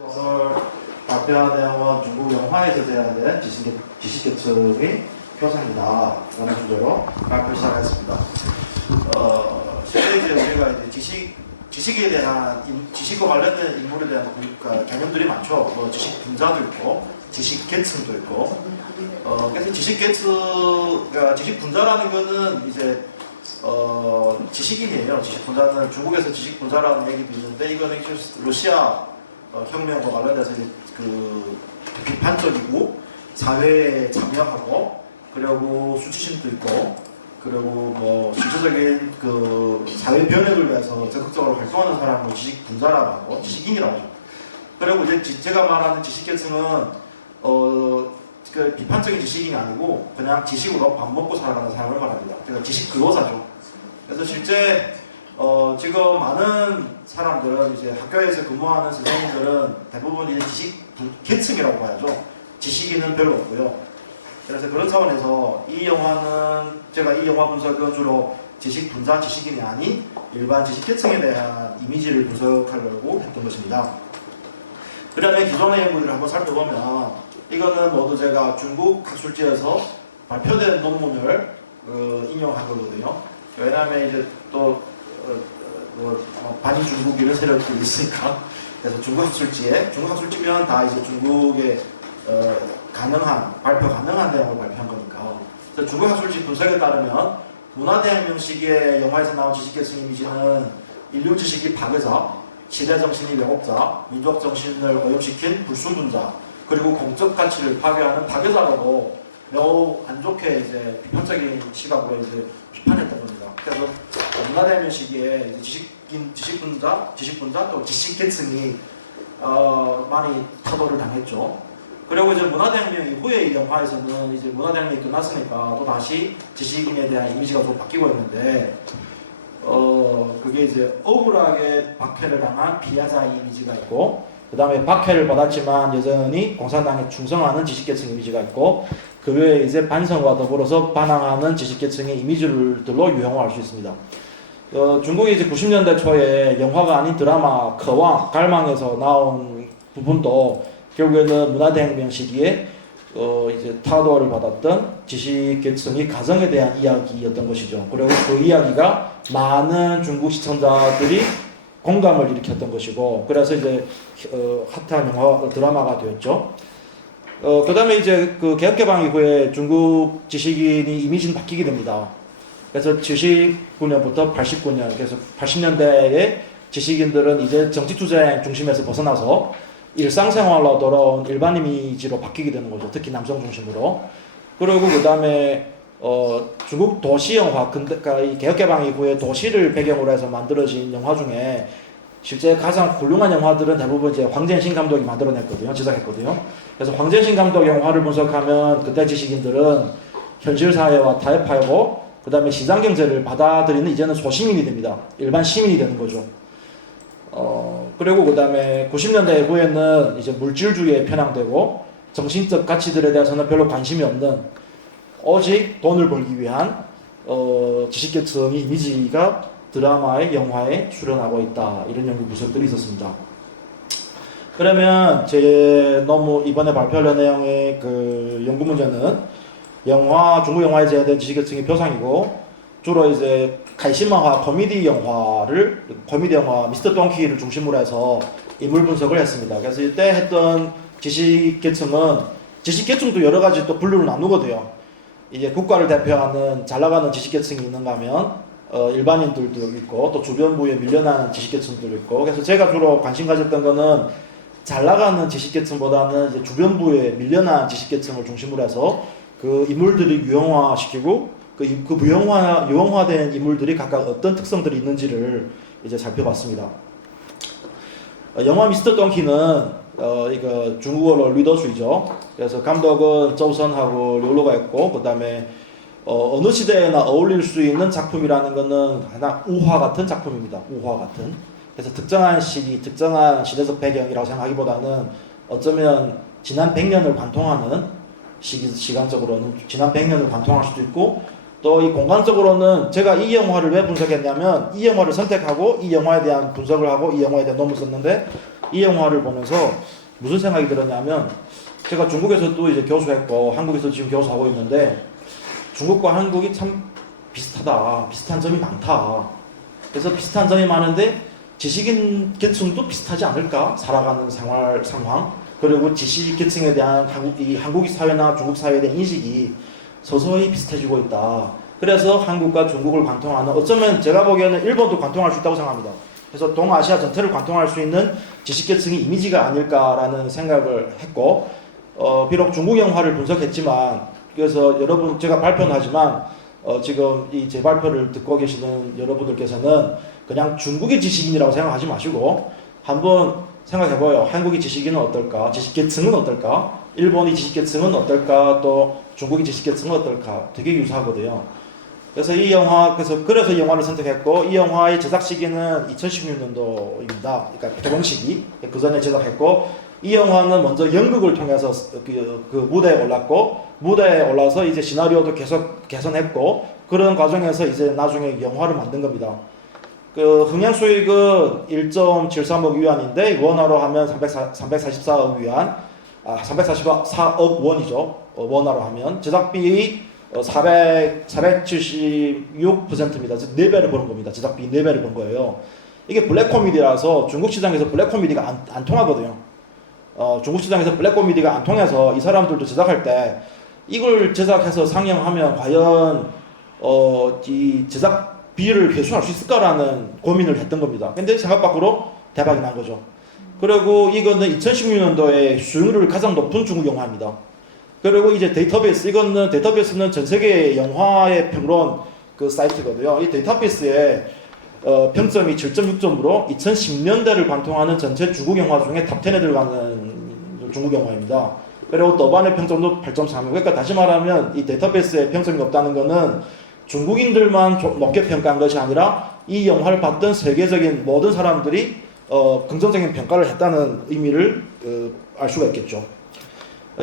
오늘 발표한 내용은 중국 영화에서 제한된 지식계층의 표상이다 라는 주제로 발표 시작하겠습니다. 실제 이제 우리가 이제 지식에 대한 지식과 관련된 인물에 대한 개념들이 많죠. 뭐 지식 분자도 있고 지식 계층도 있고. 그래서 지식 분자라는 거는 이제 지식인이에요. 지식 분자는 중국에서 지식 분자라는 얘기도 있는데 이거는 러시아 혁명과 관련돼서 이제 비판적이고 사회에 참여하고 그리고 수치심도 있고 그리고 뭐 실질적인 사회 변혁을 위해서 적극적으로 활동하는 사람을 지식 분자라고 하고 지식인이라고 하죠. 그리고 이제 제가 말하는 지식계층은 비판적인 지식인이 아니고 그냥 지식으로 밥 먹고 살아가는 사람을 말합니다. 그러니까 지식 근로자죠. 그래서 실제 지금 많은 사람들은 이제 학교에서 근무하는 선생님들은 대부분 이제 지식 계층이라고 봐야죠. 지식인은 별로 없고요. 그래서 그런 차원에서 이 영화는 제가 이 영화 분석은 주로 지식 분자 지식인이 아닌 일반 지식 계층에 대한 이미지를 분석하려고 했던 것입니다. 그다음에 기존의 연구들을 한번 살펴보면 이거는 모두 제가 중국 학술지에서 발표된 논문을 인용한 거거든요. 왜냐하면 이제 또 반이 중국인 세력들이 있으니까 그래서 중국 학술지면 다 이제 중국의 발표 가능한 내용을 발표한 거니까. 그래서 중국 학술지 분석에 따르면 문화대혁명 시기에 영화에서 나온 지식계층 이미지는 인류 지식이 파괴자, 시대 정신이 왜곡자, 민족 정신을 오염시킨 불순분자, 그리고 공적 가치를 파괴하는 파괴자라고 매우 안 좋게 이제 비판적인 시각으로 이제 비판했던 겁니다. 그래서 문화대혁명 시기에 이제 지식분자 또 지식계층이 많이 타도를 당했죠. 그리고 이제 문화대혁명 이후에 이 영화에서는 이제 문화대혁명이 끝났으니까 또 다시 지식인에 대한 이미지가 좀 바뀌고 있는데 그게 이제 억울하게 박해를 당한 피해자의 이미지가 있고 그 다음에 박해를 받았지만 여전히 공산당에 충성하는 지식계층 이미지가 있고 그 외에 이제 반성과 더불어서 반항하는 지식계층의 이미지들로 유형화할 수 있습니다. 중국이 이제 90년대 초에 영화가 아닌 드라마 거왕, 갈망에서 나온 부분도 결국에는 문화대혁명 시기에 이제 타도를 받았던 지식계층의 가정에 대한 이야기였던 것이죠. 그리고 그 이야기가 많은 중국 시청자들이 공감을 일으켰던 것이고 그래서 이제 핫한 영화 드라마가 되었죠. 그 다음에 이제 개혁개방 이후에 중국 지식인이 이미지는 바뀌게 됩니다. 그래서 79년부터 89년, 그래서 80년대에 지식인들은 이제 정치투쟁 중심에서 벗어나서 일상생활로 돌아온 일반 이미지로 바뀌게 되는 거죠. 특히 남성 중심으로. 그리고 그 다음에 중국 도시영화, 그러니까 이 개혁개방 이후에 도시를 배경으로 해서 만들어진 영화 중에 실제 가장 훌륭한 영화들은 대부분 이제 황젠신 감독이 만들어냈거든요. 제작했거든요. 그래서 황젠신 감독 영화를 분석하면 그때 지식인들은 현실 사회와 타협하고 그 다음에 시장 경제를 받아들이는 이제는 소시민이 됩니다. 일반 시민이 되는 거죠. 그리고 그 다음에 90년대 이후에는 이제 물질주의에 편향되고 정신적 가치들에 대해서는 별로 관심이 없는 오직 돈을 벌기 위한 지식계층의 이미지가 드라마에 영화에 출연하고 있다. 이런 연구 분석들이 있었습니다. 그러면 제 이번에 발표할 내용의 연구 문제는 중국 영화에 제한된 지식계층의 표상이고 주로 이제 카이시마화 코미디 영화 미스터 동키를 중심으로 해서 인물 분석을 했습니다. 그래서 이때 했던 지식계층도 여러 가지 또 분류를 나누거든요. 이제 국가를 대표하는 잘 나가는 지식계층이 있는가 하면 일반인들도 있고 또 주변부에 밀려나는 지식계층들도 있고 그래서 제가 주로 관심 가졌던 거는 잘 나가는 지식계층보다는 이제 주변부에 밀려난 지식계층을 중심으로 해서 그 인물들이 유형화시키고 유형화된 인물들이 각각 어떤 특성들이 있는지를 이제 살펴봤습니다. 영화 미스터 동키는 이거 중국어로 리더슈이죠. 그래서 감독은 조선하고 료로가 있고 그 다음에 어느 시대에나 어울릴 수 있는 작품이라는 것은 하나 우화 같은 작품입니다. 우화 같은. 그래서 특정한 시기, 특정한 시대적 배경이라고 생각하기보다는 어쩌면 지난 100년을 관통하는 시간적으로는 지난 100년을 관통할 수도 있고 또 이 공간적으로는 제가 이 영화를 왜 분석했냐면 이 영화를 선택하고 이 영화에 대한 분석을 하고 이 영화에 대한 논문을 썼는데 이 영화를 보면서 무슨 생각이 들었냐면, 제가 중국에서도 이제 교수했고 한국에서 지금 교수하고 있는데 중국과 한국이 참 비슷하다, 비슷한 점이 많다. 그래서 비슷한 점이 많은데 지식인 계층도 비슷하지 않을까? 살아가는 생활 상황, 그리고 지식 계층에 대한 한국 사회나 중국 사회에 대한 인식이 서서히 비슷해지고 있다. 그래서 한국과 중국을 관통하는, 어쩌면 제가 보기에는 일본도 관통할 수 있다고 생각합니다. 그래서 동아시아 전체를 관통할 수 있는 지식계층의 이미지가 아닐까라는 생각을 했고, 비록 중국 영화를 분석했지만, 그래서 여러분, 제가 발표는 하지만 지금 이 제 발표를 듣고 계시는 여러분들께서는 그냥 중국의 지식인이라고 생각하지 마시고 한번 생각해봐요. 한국의 지식인은 어떨까? 지식계층은 어떨까? 일본의 지식계층은 어떨까? 또 중국의 지식계층은 어떨까? 되게 유사하거든요. 그래서 이 영화를 선택했고, 이 영화의 제작 시기는 2016년도입니다. 그러니까 개봉시기. 그 전에 제작했고, 이 영화는 먼저 연극을 통해서 그 무대에 올랐고, 무대에 올라서 이제 시나리오도 계속 개선했고, 그런 과정에서 이제 나중에 영화를 만든 겁니다. 그 흥행 수익은 1.73억 위안인데 원화로 하면 344억 위안, 344억 원이죠. 원화로 하면 제작비 476%입니다. 4배를 버는 겁니다. 제작비 4배를 번 거예요. 이게 블랙 코미디라서 중국 시장에서 블랙 코미디가 안 통하거든요. 중국 시장에서 블랙 코미디가 안 통해서 이 사람들도 제작할 때 이걸 제작해서 상영하면 과연 이 제작비를 회수할 수 있을까라는 고민을 했던 겁니다. 근데 생각 밖으로 대박이 난 거죠. 그리고 이거는 2016년도에 수익률을 가장 높은 중국 영화입니다. 그리고 이제 데이터베이스는 전 세계 영화의 평론 그 사이트거든요. 이 데이터베이스에 평점이 7.6점으로 2010년대를 관통하는 전체 중국 영화 중에 탑10에 들어가는 중국 영화입니다. 그리고 더반의 평점도 8.3. 그러니까 다시 말하면 이 데이터베이스에 평점이 높다는 것은 중국인들만 높게 평가한 것이 아니라 이 영화를 봤던 세계적인 모든 사람들이 긍정적인 평가를 했다는 의미를 알 수가 있겠죠.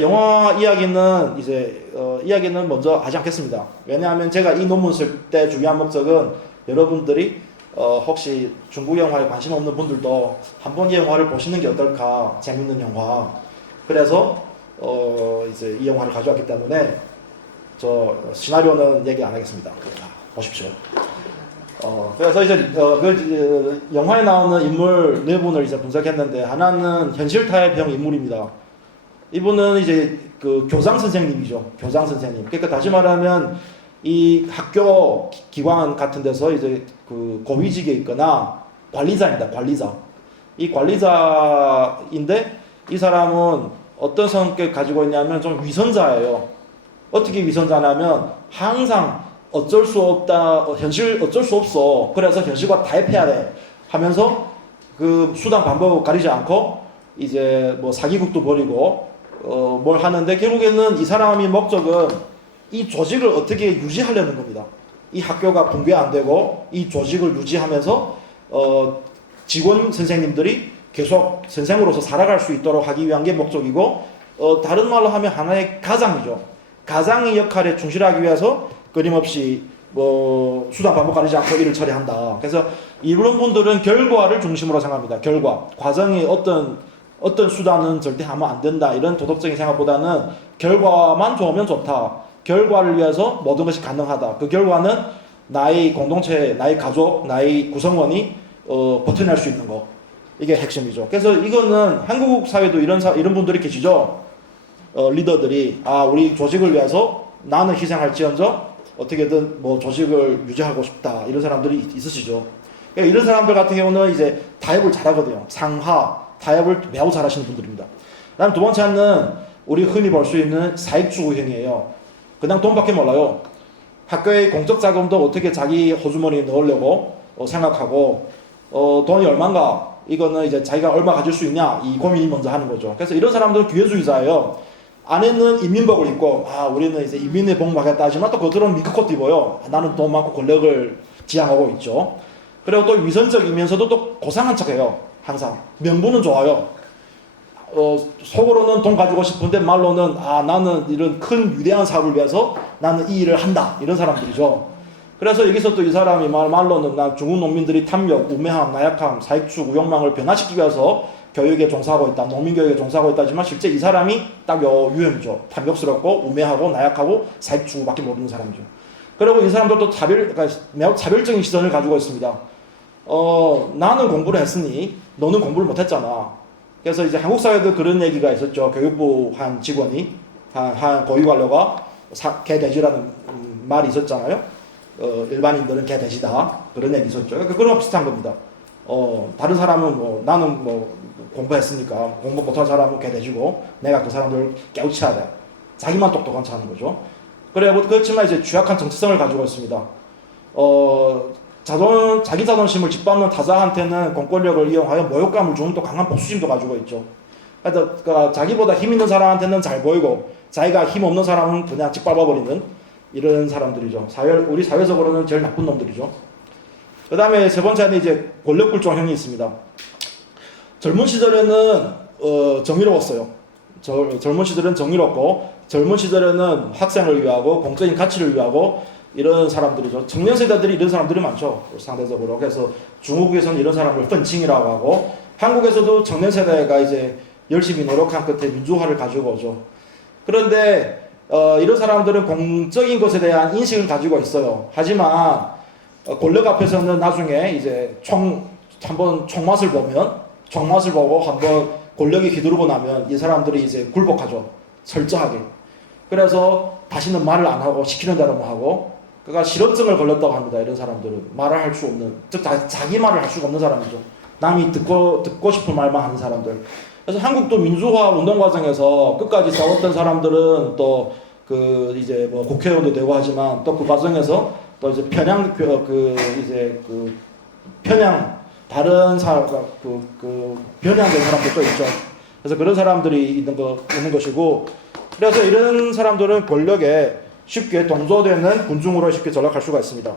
영화 이야기는 이야기는 먼저 하지 않겠습니다. 왜냐하면 제가 이 논문 쓸 때 중요한 목적은 여러분들이 혹시 중국 영화에 관심 없는 분들도 한번 이 영화를 보시는 게 어떨까, 재밌는 영화. 그래서 이제 이 영화를 가져왔기 때문에 저 시나리오는 얘기 안 하겠습니다. 보십시오. 그래서 이제 영화에 나오는 인물 네 분을 이제 분석했는데, 하나는 현실타협형 인물입니다. 이분은 이제 그 교장 선생님이죠. 교장 선생님. 그러니까 다시 말하면 이 학교 기관 같은 데서 이제 그 고위직에 있거나 관리자입니다. 관리자. 이 관리자인데 이 사람은 어떤 성격을 가지고 있냐면 좀 위선자예요. 어떻게 위선자냐면 항상 어쩔 수 없다, 현실 어쩔 수 없어. 그래서 현실과 타협해야 돼 하면서 그 수단 방법을 가리지 않고 이제 뭐 사기극도 벌이고 뭘 하는데, 결국에는 이 사람의 목적은 이 조직을 어떻게 유지하려는 겁니다. 이 학교가 붕괴 안 되고 이 조직을 유지하면서 직원 선생님들이 계속 선생으로서 살아갈 수 있도록 하기 위한 게 목적이고, 다른 말로 하면 하나의 가장이죠. 가장의 역할에 충실하기 위해서 끊임없이 뭐 수단 방법 가리지 않고 일을 처리한다. 그래서 이런 분들은 결과를 중심으로 생각합니다. 결과, 과정이 어떤 수단은 절대 하면 안 된다, 이런 도덕적인 생각보다는 결과만 좋으면 좋다. 결과를 위해서 모든 것이 가능하다. 그 결과는 나의 공동체, 나의 가족, 나의 구성원이 버텨낼 수 있는 거. 이게 핵심이죠. 그래서 이거는 한국 사회도 이런 분들이 계시죠. 리더들이 우리 조직을 위해서 나는 희생할지언정 어떻게든 뭐 조직을 유지하고 싶다, 이런 사람들이 있으시죠. 그러니까 이런 사람들 같은 경우는 이제 타협을 잘하거든요. 상하 타협을 매우 잘하시는 분들입니다. 그다음 두 번째는 우리 흔히 볼 수 있는 사익추구형이에요. 그냥 돈밖에 몰라요. 학교의 공적 자금도 어떻게 자기 호주머니에 넣으려고 생각하고, 돈이 얼마인가, 이거는 이제 자기가 얼마 가질 수 있냐, 이 고민이 먼저 하는 거죠. 그래서 이런 사람들은 기회주의자예요. 안에는 인민복을 입고 우리는 이제 인민의 복 받겠다 하지만 또 겉으로는 밀크코트 입어요. 나는 돈 많고 권력을 지향하고 있죠. 그리고 또 위선적이면서도 또 고상한 척해요. 항상 명분은 좋아요. 속으로는 돈 가지고 싶은데 말로는 나는 이런 큰 위대한 사업을 위해서 나는 이 일을 한다, 이런 사람들이죠. 그래서 여기서 또 이 사람이 말로는 중국 농민들이 탐욕, 우매함, 나약함, 사익추구, 욕망을 변화시키기 위해서 교육에 종사하고 있다, 농민교육에 종사하고 있다지만 실제 이 사람이 딱 요 유형이죠. 탐욕스럽고 우매하고 나약하고 사익추구밖에 모르는 사람이죠. 그리고 이 사람들도 그러니까 매우 차별적인 시선을 가지고 있습니다. 나는 공부를 했으니 너는 공부를 못했잖아. 그래서 이제 한국 사회도 그런 얘기가 있었죠. 교육부 한 직원이 한 고위관료가 개돼지라는 말이 있었잖아요. 일반인들은 개돼지다 그런 얘기 있었죠. 그러니까 그런 거 비슷한 겁니다. 다른 사람은 뭐 나는 뭐 공부했으니까 공부 못한 사람은 개돼지고 내가 그 사람들을 깨우쳐야 돼. 자기만 똑똑한 척 하는 거죠. 그렇지만 이제 취약한 정체성을 가지고 있습니다. 자기 자존심을 짓밟는 타자한테는 공권력을 이용하여 모욕감을 주는 또 강한 복수심도 가지고 있죠. 그러니까 자기보다 힘 있는 사람한테는 잘 보이고 자기가 힘 없는 사람은 그냥 짓밟아버리는 이런 사람들이죠. 우리 사회적으로는 제일 나쁜 놈들이죠. 그 다음에 세 번째는 이제 권력굴종형이 있습니다. 젊은 시절에는 정의로웠어요. 젊은 시절은 정의롭고 젊은 시절에는 학생을 위하고 공적인 가치를 위하고 이런 사람들이죠. 청년 세대들이 이런 사람들이 많죠. 상대적으로. 그래서 중국에서는 이런 사람을 펀칭이라고 하고 한국에서도 청년 세대가 이제 열심히 노력한 끝에 민주화를 가지고 오죠. 그런데 이런 사람들은 공적인 것에 대한 인식을 가지고 있어요. 하지만 권력 앞에서는 나중에 이제 한번 총맛을 보고 한번 권력이 휘두르고 나면 이 사람들이 이제 굴복하죠. 철저하게. 그래서 다시는 말을 안 하고 시키는 대로만 하고, 그러니까 실업증을 걸렸다고 합니다. 이런 사람들은 말을 할 수 없는, 즉 자기 말을 할 수가 없는 사람이죠. 남이 듣고 싶은 말만 하는 사람들. 그래서 한국도 민주화 운동 과정에서 끝까지 싸웠던 사람들은 또 그 이제 뭐 국회의원도 되고 하지만 또 그 과정에서 또 이제 편향된 사람들도 있죠. 그래서 그런 사람들이 있는 것이고, 그래서 이런 사람들은 권력에 쉽게 동조되는 군중으로 쉽게 전락할 수가 있습니다.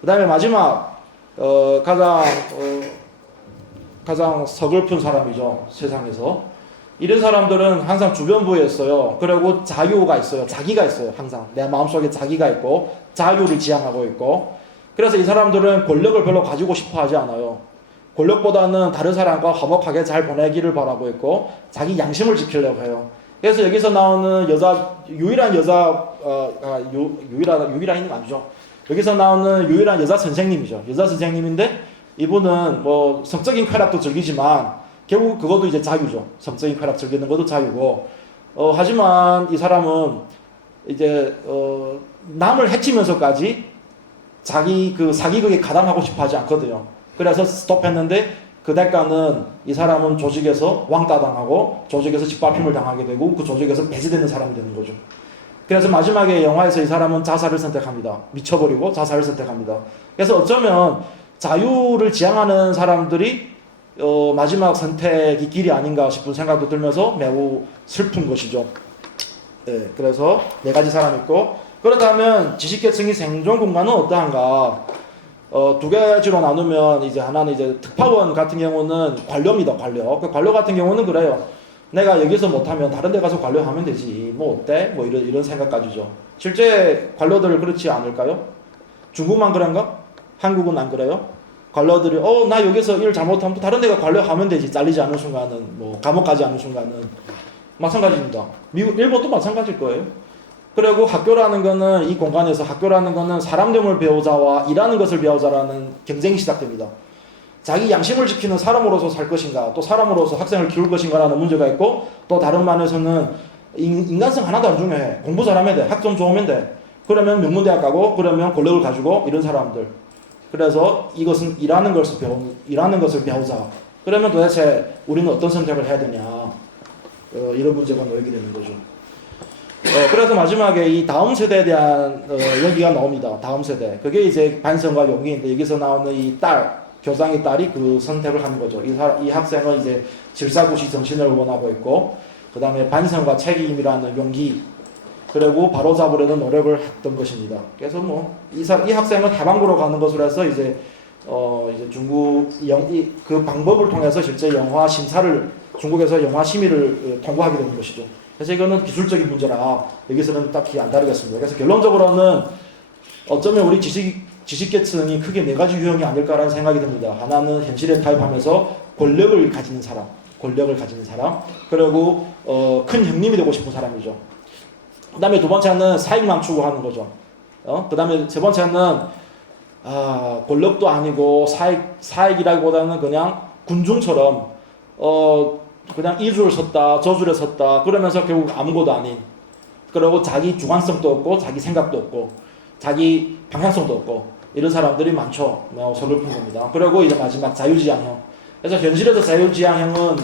그 다음에 마지막 가장 서글픈 사람이죠. 세상에서. 이런 사람들은 항상 주변부에 있어요. 그리고 자유가 있어요. 자기가 있어요. 항상 내 마음속에 자기가 있고 자유를 지향하고 있고, 그래서 이 사람들은 권력을 별로 가지고 싶어 하지 않아요. 권력보다는 다른 사람과 화목하게 잘 보내기를 바라고 있고 자기 양심을 지키려고 해요. 그래서 여기서 나오는 유일한 아니죠. 여기서 나오는 유일한 여자 선생님이죠. 여자 선생님인데 이분은 뭐 성적인 쾌락도 즐기지만 결국 그것도 이제 자유죠. 성적인 쾌락 즐기는 것도 자유고, 하지만 이 사람은 이제 남을 해치면서까지 자기 그 사기극에 가담하고 싶어 하지 않거든요. 그래서 스톱했는데 그 대가는 이 사람은 조직에서 왕따당하고 조직에서 짓밟힘을 당하게 되고 그 조직에서 배제되는 사람이 되는 거죠. 그래서 마지막에 영화에서 이 사람은 자살을 선택합니다. 미쳐버리고 자살을 선택합니다. 그래서 어쩌면 자유를 지향하는 사람들이 마지막 선택이 길이 아닌가 싶은 생각도 들면서 매우 슬픈 것이죠. 네, 그래서 네 가지 사람이 있고, 그렇다면 지식계층이 생존 공간은 어떠한가? 두 가지로 나누면 이제 하나는 이제 특파원 같은 경우는 관료입니다. 관료 같은 경우는 그래요. 내가 여기서 못하면 다른 데 가서 관료하면 되지. 뭐 어때? 뭐 이런 생각까지죠. 실제 관료들 그렇지 않을까요? 중국만 그런가? 한국은 안 그래요? 관료들이 나 여기서 일 잘못하면 다른 데가 관료하면 되지. 잘리지 않은 순간은, 뭐 감옥 가지 않은 순간은. 마찬가지입니다. 일본도 마찬가지일 거예요. 그리고 학교라는 거는, 이 공간에서 학교라는 거는 사람됨을 배우자와 일하는 것을 배우자라는 경쟁이 시작됩니다. 자기 양심을 지키는 사람으로서 살 것인가, 또 사람으로서 학생을 키울 것인가라는 문제가 있고, 또 다른 면에서는 인간성 하나도 안 중요해. 공부 잘하면 돼. 학점 좋으면 돼. 그러면 명문대학 가고, 그러면 권력을 가지고 이런 사람들. 그래서 이것은 일하는 것을 배우자. 그러면 도대체 우리는 어떤 선택을 해야 되냐. 이런 문제가 놓이게 되는 거죠. 그래서 마지막에 이 다음 세대에 대한 얘기가 나옵니다. 다음 세대. 그게 이제 반성과 용기인데, 여기서 나오는 이 교장의 딸이 그 선택을 하는 거죠. 이 학생은 이제 질사구시 정신을 원하고 있고, 그 다음에 반성과 책임이라는 용기, 그리고 바로잡으려는 노력을 했던 것입니다. 그래서 이 학생은 해방부로 가는 것으로 해서 이제 중국 그 방법을 통해서 실제 영화 심사를, 중국에서 영화 심의를 통과하게 되는 것이죠. 그래서 이거는 기술적인 문제라 여기서는 딱히 안 다루겠습니다. 그래서 결론적으로는 어쩌면 우리 지식계층이 크게 네 가지 유형이 아닐까라는 생각이 듭니다. 하나는 현실에 타협하면서 권력을 가지는 사람, 권력을 가지는 사람, 그리고 큰 형님이 되고 싶은 사람이죠. 그 다음에 두 번째는 사익만 추구하는 거죠. 그 다음에 세 번째는 권력도 아니고 사익이라기보다는 그냥 군중처럼 그냥 이 줄 섰다 저 줄에 섰다 그러면서 결국 아무것도 아닌, 그리고 자기 주관성도 없고 자기 생각도 없고 자기 방향성도 없고 이런 사람들이 많죠. 서글픈 겁니다. 그리고 이제 마지막 자유지향형. 그래서 현실에서 자유지향형은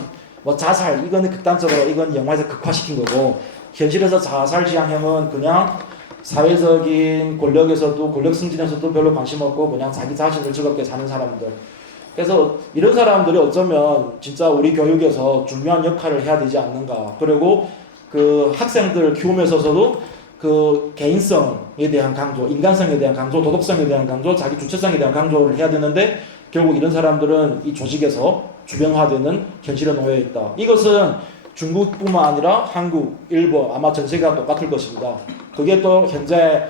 뭐 자살, 이거는 극단적으로 이건 영화에서 극화시킨 거고, 현실에서 자살지향형은 그냥 사회적인 권력에서도 권력 승진에서도 별로 관심 없고 그냥 자기 자신을 즐겁게 사는 사람들. 그래서 이런 사람들이 어쩌면 진짜 우리 교육에서 중요한 역할을 해야 되지 않는가. 그리고 그 학생들 키움에 있어서도 그 개인성에 대한 강조, 인간성에 대한 강조, 도덕성에 대한 강조, 자기 주체성에 대한 강조를 해야 되는데 결국 이런 사람들은 이 조직에서 주변화되는 현실에 놓여 있다. 이것은 중국뿐만 아니라 한국, 일본, 아마 전 세계가 똑같을 것입니다. 그게 또 현재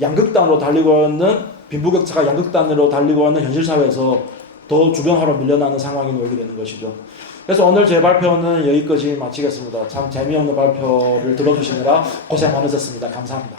양극단으로 달리고 있는, 빈부격차가 양극단으로 달리고 있는 현실 사회에서 더 주변화로 밀려나는 상황이 놓이게 되는 것이죠. 그래서 오늘 제 발표는 여기까지 마치겠습니다. 참 재미없는 발표를 들어주시느라 고생 많으셨습니다. 감사합니다.